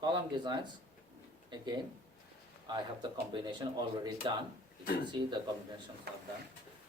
Column designs, again, I have the combination already done. You can see the combinations are done.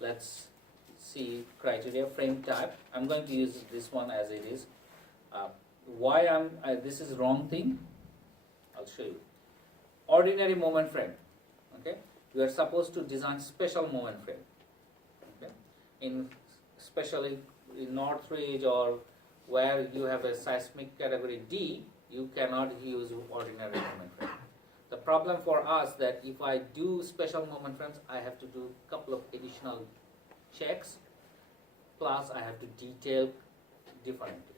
Let's see criteria, frame type. I'm going to use this one as it is. Why this is wrong thing, I'll show you. Ordinary moment frame. Okay, we are supposed to design special moment frame. Okay, especially in Northridge or where you have a seismic category D, you cannot use ordinary moment frame. The problem for us that if I do special moment frames, I have to do a couple of additional checks, plus I have to detail differently.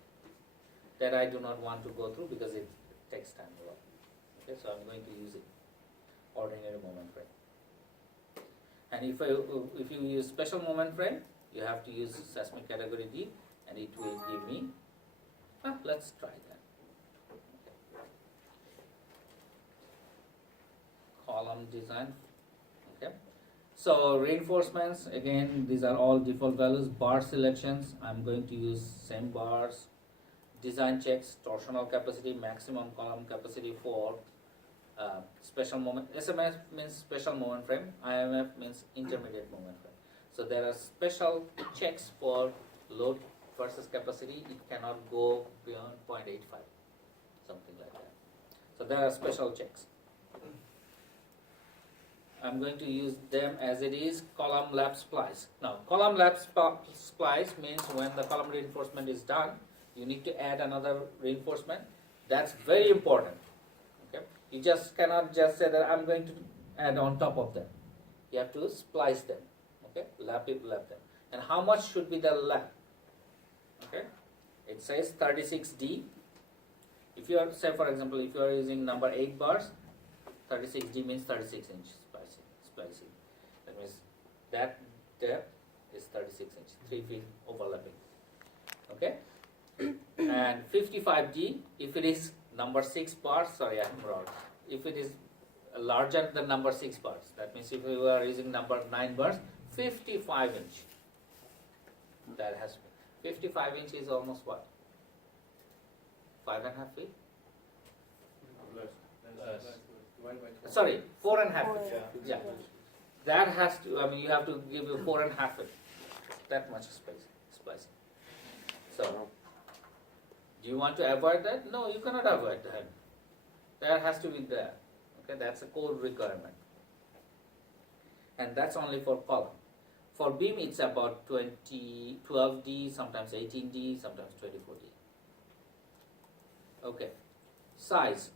That I do not want to go through because it takes time a lot. Okay, so I'm going to use it, ordinary moment frame. And if you use special moment frame, you have to use seismic category D, and it will give me. Let's try that. Okay. Column design. Okay. So reinforcements, again, these are all default values. Bar selections, I'm going to use same bars. Design checks, torsional capacity, maximum column capacity for special moment. SMF means special moment frame, IMF means intermediate moment frame. So there are special checks for load versus capacity. It cannot go beyond 0.85, something like that. So there are special checks. I'm going to use them as it is. Column lap splice. Now, column lap splice means when the column reinforcement is done, you need to add another reinforcement. That's very important. Okay, you just cannot just say that I'm going to add on top of them. You have to splice them. Okay, lap them. And how much should be the lap? Okay, it says 36D. If you are, say for example, if you are using number 8 bars, 36D means 36 inch splicing. That means that depth is 36 inch, 3 feet overlapping. Okay. And 55D, if it is number 6 bars, sorry, I'm wrong. If it is larger than number 6 bars, that means if you are using number 9 bars, 55 inch. That has 55 inch is almost what? 5.5 feet? Sorry, 4.5 feet. Yeah. That has to, I mean, you have to give you 4.5 feet. That much splicing. So, do you want to avoid that? No, you cannot avoid that. That has to be there. Okay, that's a code requirement. And that's only for column. For beam, it's about 12D, sometimes 18D, sometimes 24D. Okay, size.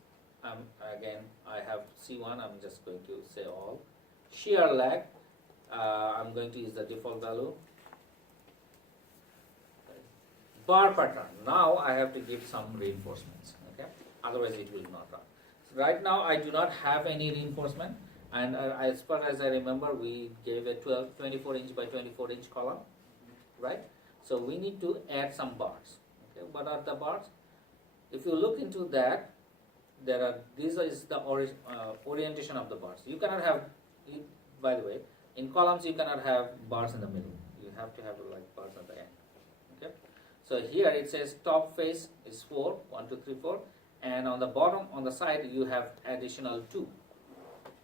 Again, I have C1, I'm just going to say all. Shear lag, I'm going to use the default value. Bar pattern, now I have to give some reinforcements, okay? Otherwise it will not run. So right now I do not have any reinforcement, and as far as I remember, we gave a 24 inch by 24 inch column, right? So we need to add some bars. Okay, what are the bars? If you look into that, this is the orientation of the bars. You cannot have, by the way, in columns you cannot have bars in the middle. You have to have like bars at the end. Okay. So here it says top face is 4, 1, 2, 3, 4, and on the bottom, on the side, you have additional 2.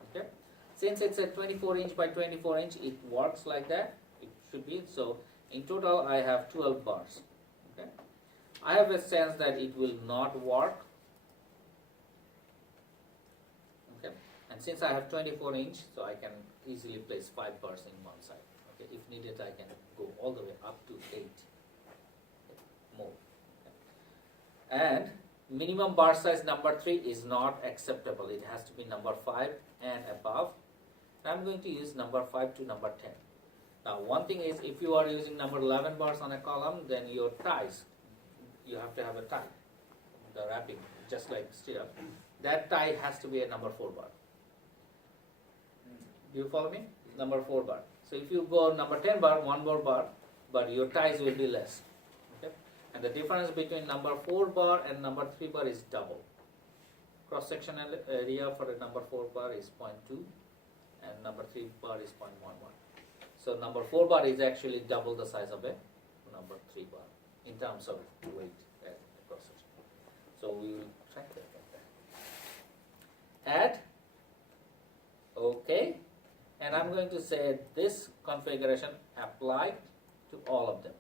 Okay. Since it's a 24 inch by 24 inch, it works like that. It should be. So in total, I have 12 bars. Okay. I have a sense that it will not work. Okay. And since I have 24 inch, so I can easily place 5 bars in one side. Okay. If needed, I can go all the way up to 8. More. Okay. And minimum bar size number 3 is not acceptable. It has to be number 5 and above. I'm going to use number 5 to number 10. Now one thing is, if you are using number 11 bars on a column, then your ties, you have to have a tie, the wrapping, just like stirrup. That tie has to be a number 4 bar. Do you follow me? Number 4 bar. So if you go number 10 bar, 1 more bar, but your ties will be less. And the difference between number 4 bar and number 3 bar is double. Cross-sectional area for a number 4 bar is 0.2 and number 3 bar is 0.11. So number 4 bar is actually double the size of a number 3 bar in terms of weight at cross-section. So we will track that like that. add, okay, and I'm going to say this configuration apply to all of them.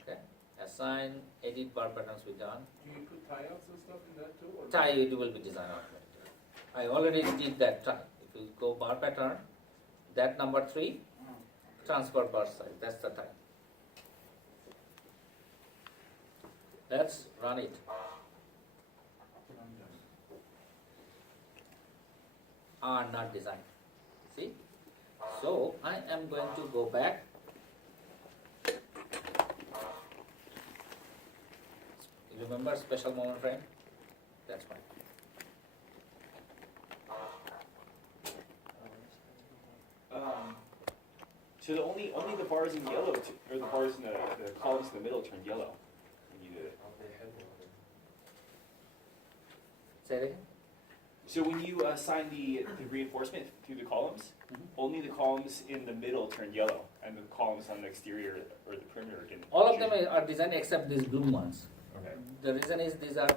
Okay, assign, edit bar patterns we done. Do you put tie-ups and stuff in that too? Or Tie it will be design automated. I already did that tie. If you go bar pattern, that number 3, transfer bar size, that's the tie. Let's run it. Are not designed. See? So I am going to go back. Remember special moment frame? That's fine. So only the bars in yellow, or the bars in the columns in the middle turned yellow when you did it. Say it again. So when you assign the reinforcement through the columns, only the columns in the middle turned yellow, and the columns on the exterior or the perimeter didn't. All of them are designed except these blue ones. Okay. The reason is these are,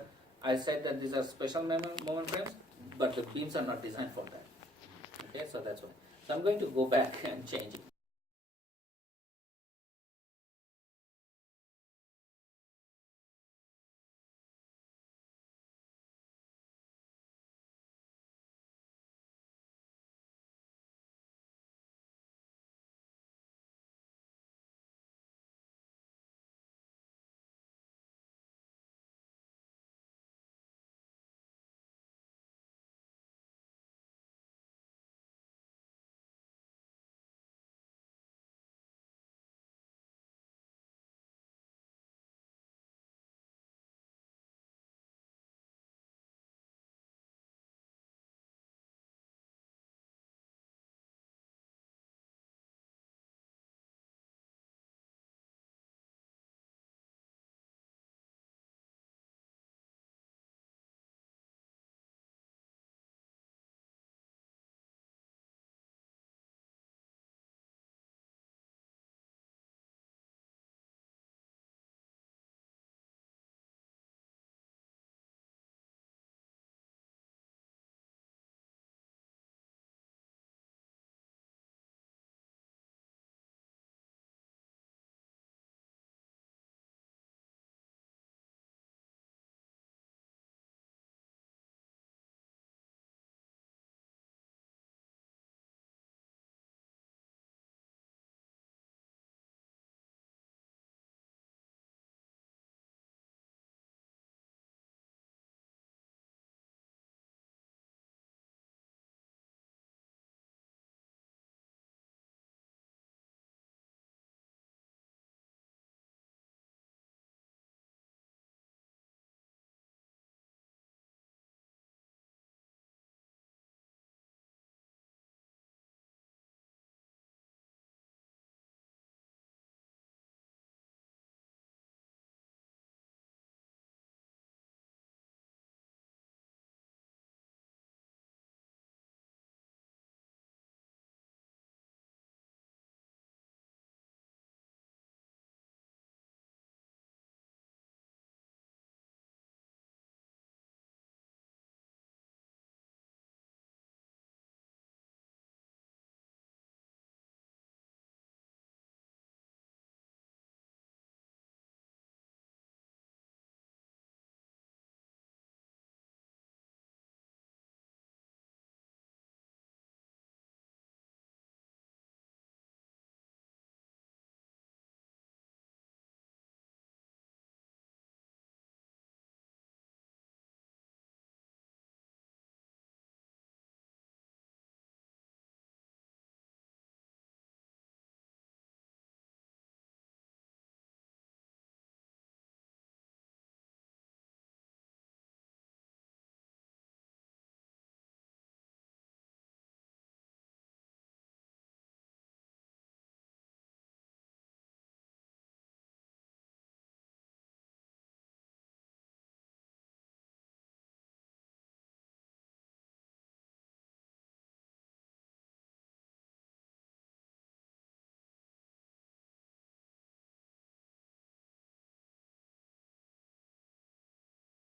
I said that these are special moment frames, but the beams are not designed for that. Okay, so that's why. So I'm going to go back and change it.